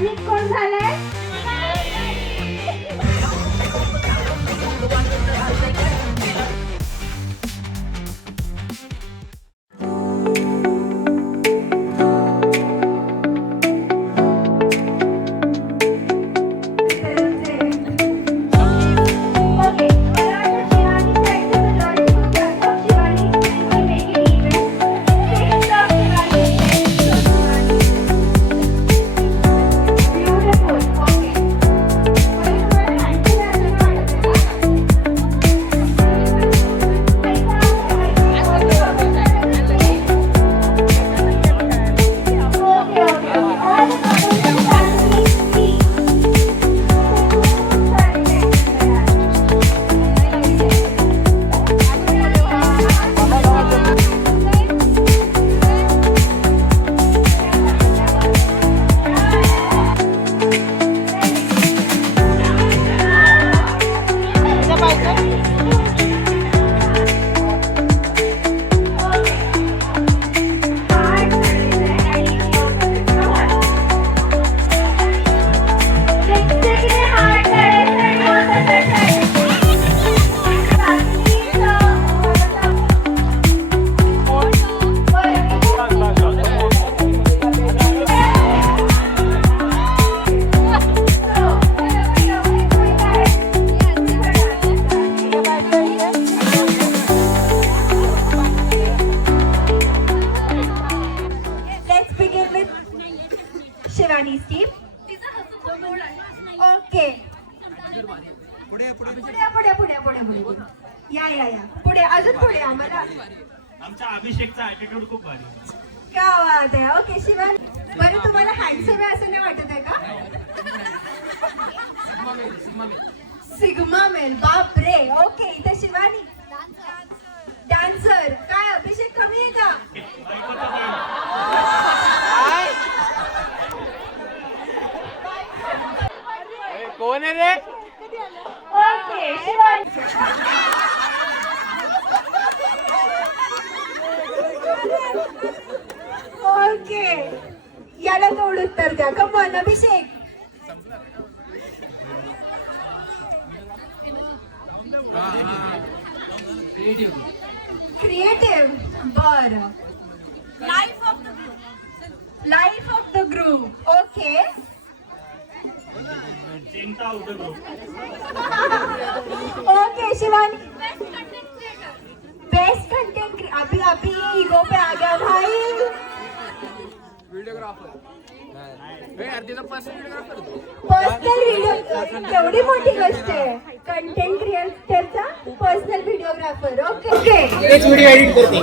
सैनिक कोण झालाय? शिवानी's team. ओके पुढे या पुढे अजून पुढे आम्हाला आमच्या अभिषेकचा ॲटिट्यूड खूप भारी. क्या बात आहे. ओके शिवानी, बरं तुम्हाला हँडसम आहे असं नाही वाटत आहे का? सिग्मा मेल, बाप रे. ओके इथे शिवानी डान्सर. काय अभिषेक कमी आहे का? कोण आहे रे? ओके शिवानी. ओके याला तोड उत्तर द्या. कमॉन अभिषेक. क्रिएटिव्ह. बर. Life of the group. Okay चिंता उद्या group. Okay Shivani. Best content. अभी ईगो पे आ गया भाई. वीडियोग्राफर. पर्सनल व्हिडिओ एवढी मोठी गोष्ट आहे. कंटेंट क्रिएटरचा पर्सनल व्हिडिओग्राफर. ओके ओके तेच व्हिडिओ एडिट करते.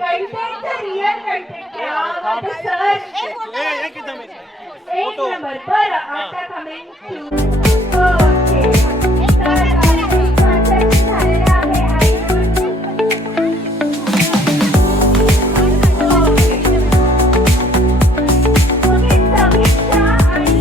कंटेंटचा रिअल कंटेंट सर. एक नंबर. बरं आता कमेंट ओके झालेलं आहे. समीक्षा आणि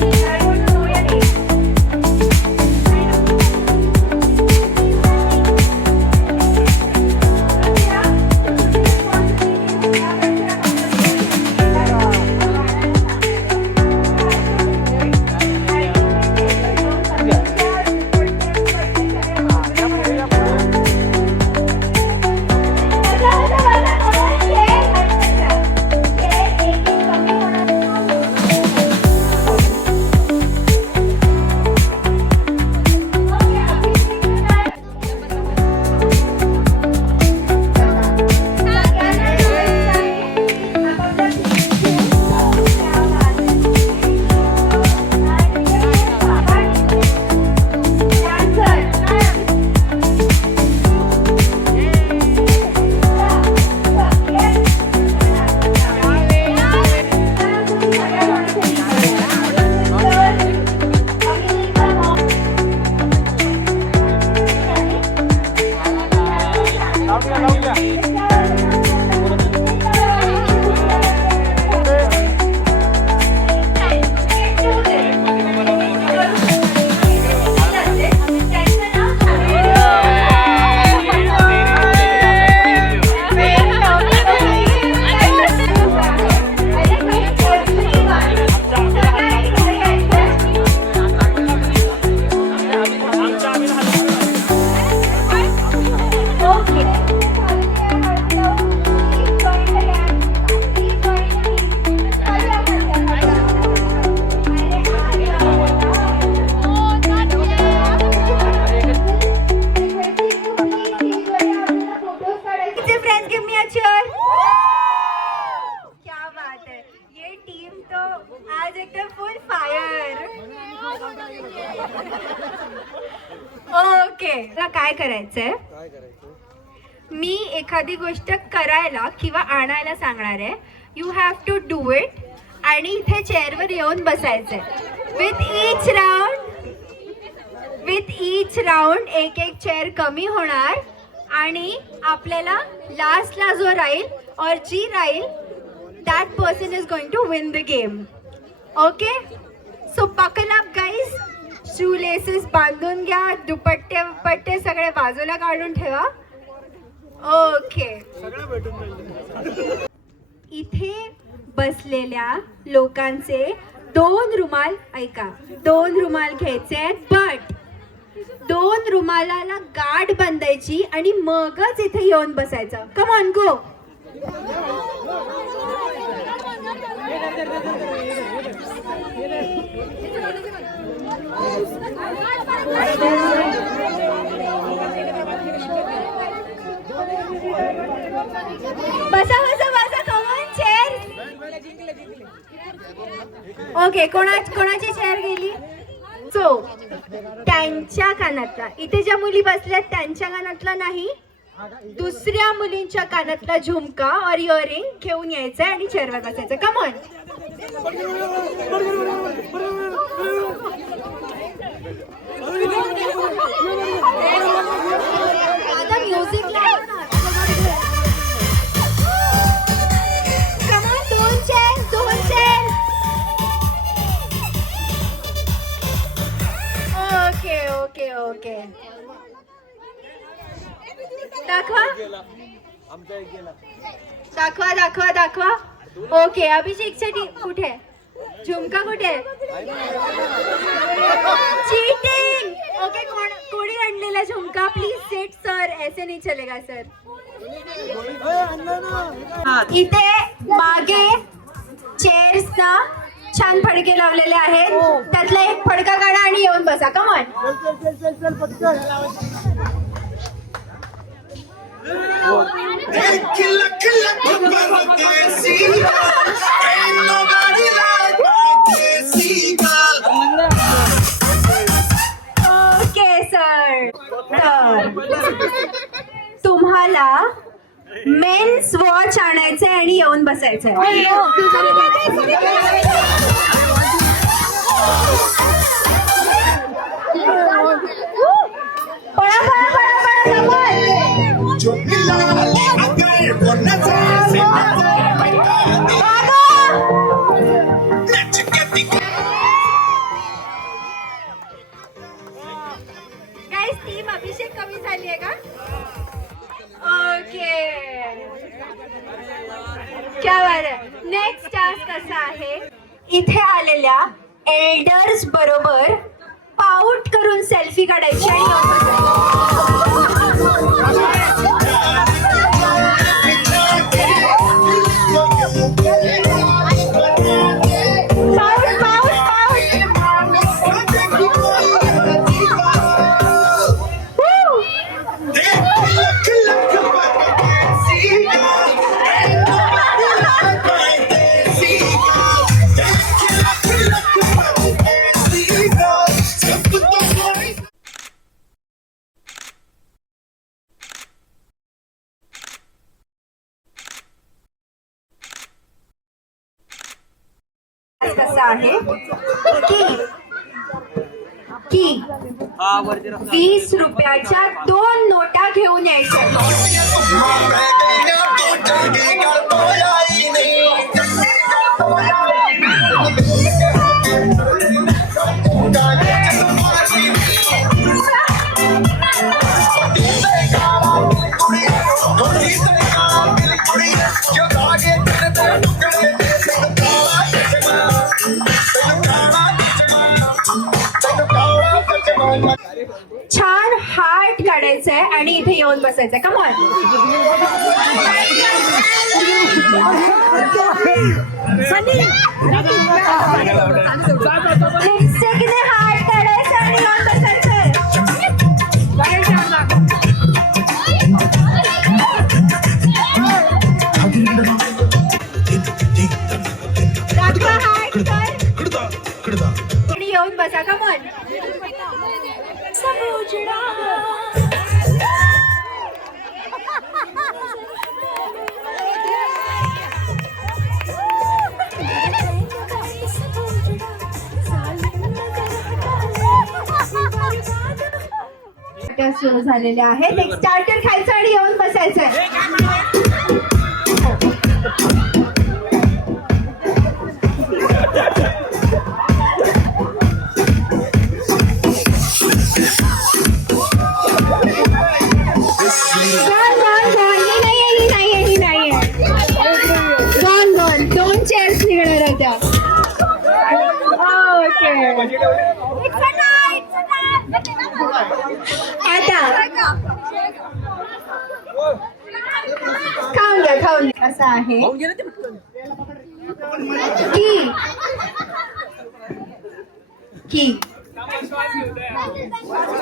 काय करायचंय, मी एखादी गोष्ट करायला किंवा आणायला सांगणार आहे. You have to do it आणि इथे चेअरवर येऊन बसायचंय. विथ ईच राऊंड एक एक चेअर कमी होणार आणि आपल्याला लास्टला जो राहील और जी राहील that person is going to win the game. Okay, so buckle up guys. Shoelaces बांधून घ्या, दुपट्टे सगळे बाजूला काढून ठेवा. ओके, इथे बसलेल्या लोकांचे 2 रुमाल, ऐका, 2 रुमाल घ्यायचे, बट 2 रुमालाला गाठ बांधायची आणि मगच इथे येऊन बसायचं. कम ऑन, गो. बसा बसा बसा, कमॉन, चेअर. ओके, कोणाची चेअर गेली? सो त्यांच्या कानातला, इथे ज्या मुली बसल्यात त्यांच्या कानातला नाही, दुसऱ्या मुलींच्या कानातला झुमका और इयरिंग घेऊन यायचं आणि चेअरवर बसायचं. कमॉन. आता म्युझिक लाव ना. Come on, 2 chair, 2 chair. Okay okay okay, दाखवा दाखवा दाखवा दाखवा. ओके, अभिषेकसाठी कुठे झुमका, कुठे? चीटिंग. ओके, कोणी आणलेला झुमका? प्लीज सेट सर, ऐसे नहीं चलेगा सर. इथे मागे चेअर्सना छान फडके लावलेले आहेत, त्यातला एक फडका काढा आणि येऊन बसा. कमॉन. ओके सर, तर तुम्हाला मेन्स वॉच आणायचंय आणि येऊन बसायचंय. पळा पळा पळा गाइस, टीम अभिषेक कमी झाली आहे का? ओके, क्या बात आहे. नेक्स्ट टास्क असा आहे, इथे आलेल्या एल्डर्स बरोबर पाऊट करून सेल्फी काढायची आणि कसा आहे की 20 रुपयाच्या 2 नोटा घेऊन यायच्या. छान हार्ट काढायचंय आणि इथे येऊन बसायचंय. Come on. लिपस्टिकने हार्ट काढायचं आणि येऊन बसायचंय. दाखवा हार्ट कर आणि येऊन बसा. Come on. झालेले आहेत. एक स्टार्टर खायचं आणि येऊन बसायचंय. दोन चेअर्स निघणार होत्या. आता खाऊन घ्या असं आहे की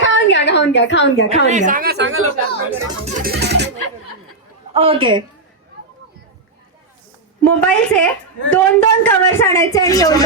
खाऊन घ्या. ओके, मोबाईलचे 2 कव्हर्स आणायचे आणि येऊन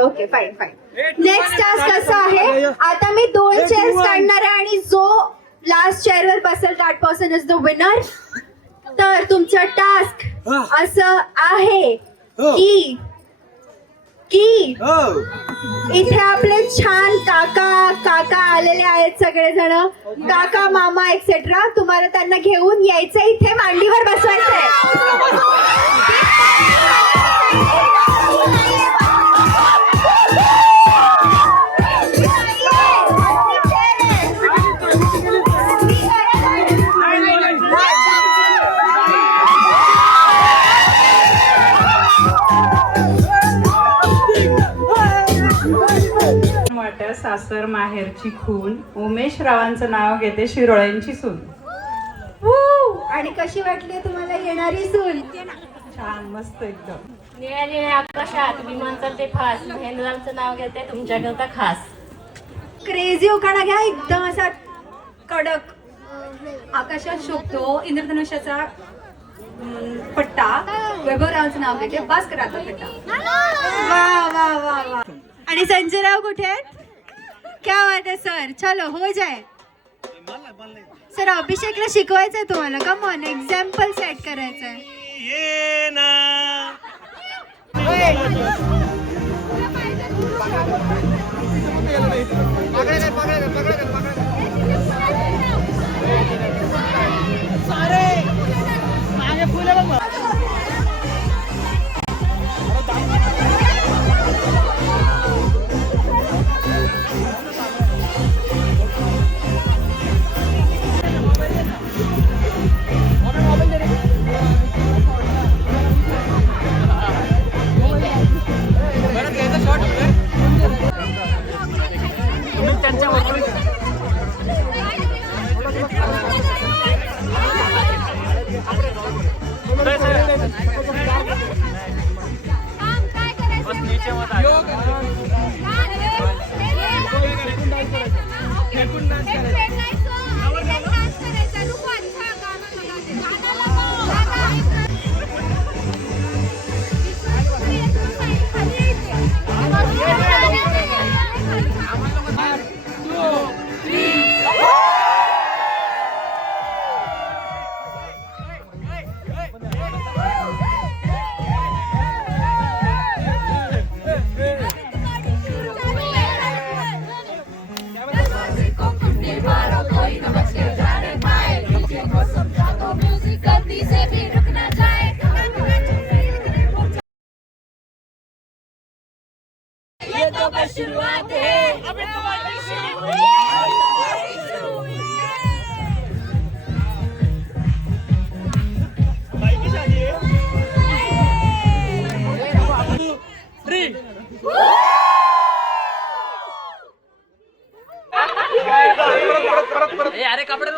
ओके फाईन. नेक्स्ट टास्क कसा आहे, आता मी 2 चेअर्स काढणार आहे आणि जो लास्ट चेअरवर बसेल that person is the winner. तर तुमचं टास्क असं आहे की इथे आपले छान काका आलेले आहेत, सगळेजण काका मामा एक्सेट्रा. तुम्हाला त्यांना घेऊन यायचं, इथे मांडीवर बसवायचंय. सासर माहेरची खून, उमेश रावांचं नाव घेते शिरोळ्यांची सून. आणि कशी वाटली तुम्हाला येणारी सून? छान, मस्त एकदम. निळ्या निळ्या आकाशात विमान चालते फास, महेंद्रांचं नाव घेते तुमच्याकरता खास. क्रेझी उखाणा घ्या, एकदम असा कडक. आकाशात शोभतो इंद्रधनुष्याचा पट्टा, वैभवरावांचं नाव घेते भास्कराचा पट्टा. वा. आणि संजयराव कुठे आहेत? क्या बात है सर, चलो हो जाए. सर अभिषेकला शिकवायचंय तुम्हाला, कम ऑन, एक्झाम्पल सेट करायचंय. शुरुआत है, अभी तुम्हारी शुरुआत अरे कपडे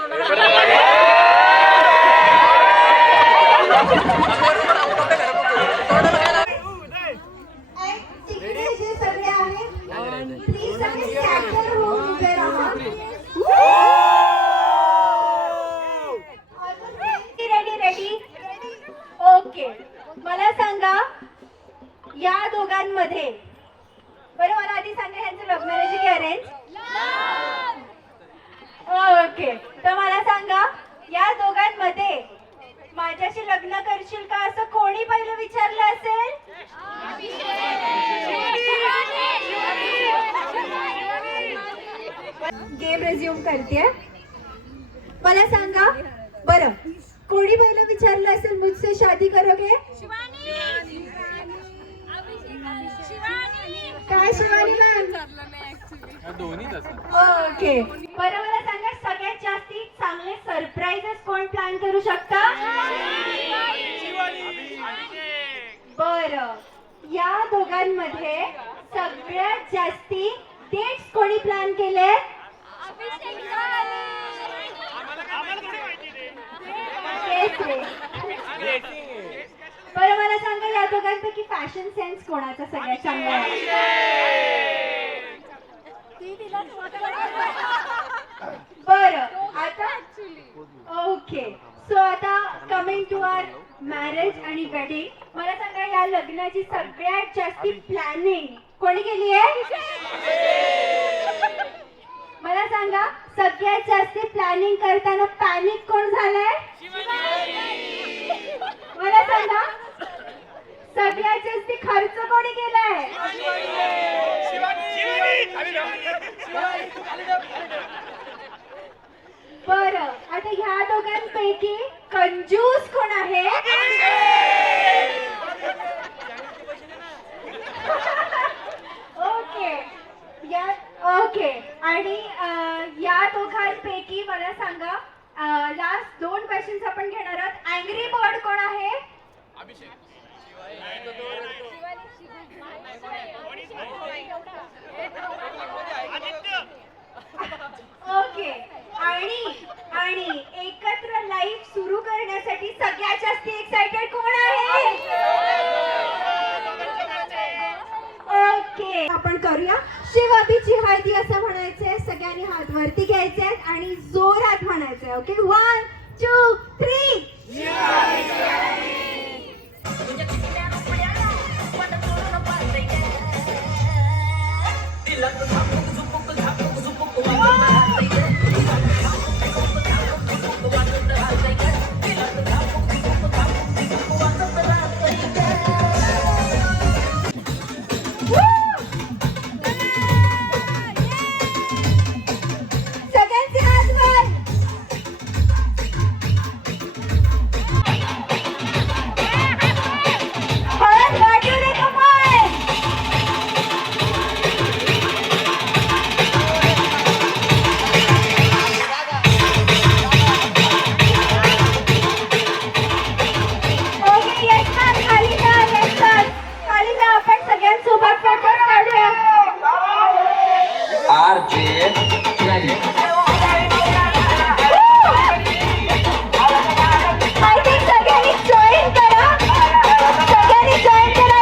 या दोघांमध्ये, बरं मला आधी सांगा ह्यांचं लव्ह मॅरेज की अरेंज? ओके, तर मला सांगा या दोघांमध्ये माझ्याशी लग्न करशील का असं कोणी पहिलं विचारलं असेल? गेम रेझ्यूम करते. मला सांगा बरं कोणी पहिलं विचारलं असेल मुझसे शादी करोगे? काय शिवानी मॅम? दोन्हीच असं. ओके, बरं मला सांगा सगळ्यात जास्ती चांगले सरप्राईजेस कोण प्लॅन करू शकता? बरं या दोघांमध्ये सगळ्यात जास्ती डेट्स कोणी प्लॅन केले? तेच रे. बरं मला सांगा या दोघांपैकी फॅशन सेन्स कोणाचा सगळ्यात चांगला आहे? बरं आता ओके, सो आता कमिंग टू आवर मॅरेज आणि वेडिंग. मला सांगा या लग्नाची सगळ्यात जास्ती प्लॅनिंग कोणी केली आहे? मला सांगा सगळ्यात जास्ती प्लॅनिंग करताना पॅनिक कोण झालंय? मला सांगा सगळ्यात जास्ती खर्च कोणी केलाय? बरं आता ह्या दोघांपैकी कंजूस कोण आहे? ओके या ओके, आणि या दोघांपैकी मला सांगा लास्ट 2 क्वेश्चन्स आपण घेणार आहोत. अँग्री बर्ड कोण आहे? ओके, आणि एकत्र लाईफ सुरू करण्यासाठी सगळ्यात जास्त एक्साइटेड कोण आहे? ओके, आपण करूया शिवाबीची हळदी असं म्हणायचंय. सगळ्यांनी हात वरती घ्यायचे आणि जोरात म्हणायचंय. ओके, 1 2 3. सगळ्यांचे हात वर. हळद वाटू दे कमाल. ओके, येस मॅम, खाली जा, येस सर, खाली जा. आपण सगळ्यांसोबत फोटो काढूया. I think सगळ्यांनी join करा. सगळ्यांनी join करा.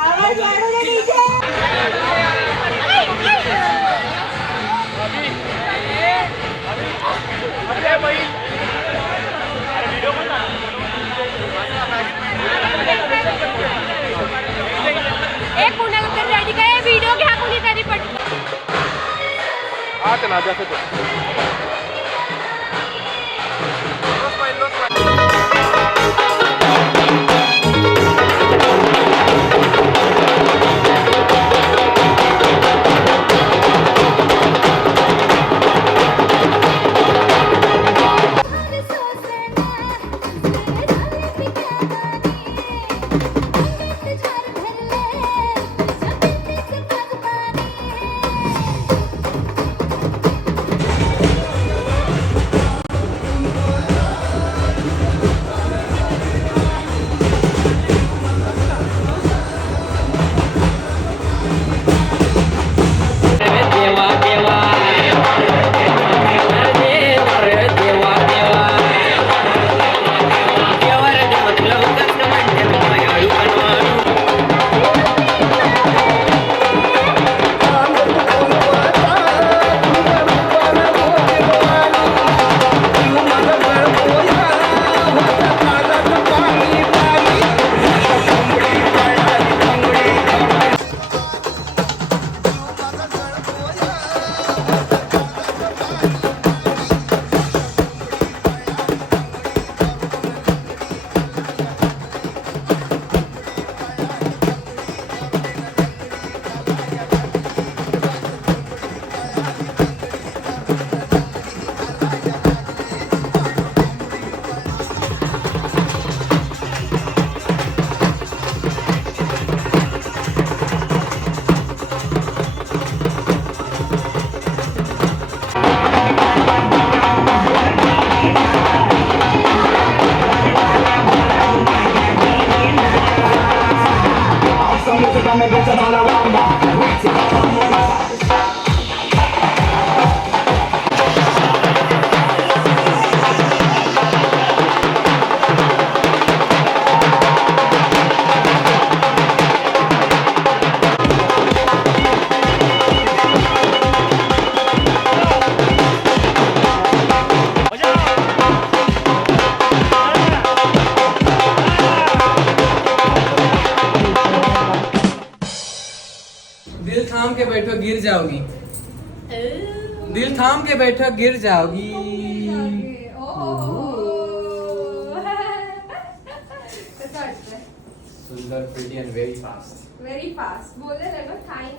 आवाज वाढू दे डीजे. अरे बाई. ना जास्त दिल थाम के बैठो गिर जाओगी, दिल थाम के बैठो गिर जाओगी. कसं वाटतंय? सुंदर, pretty and very fast. Very fast बोलले ना ग. थँक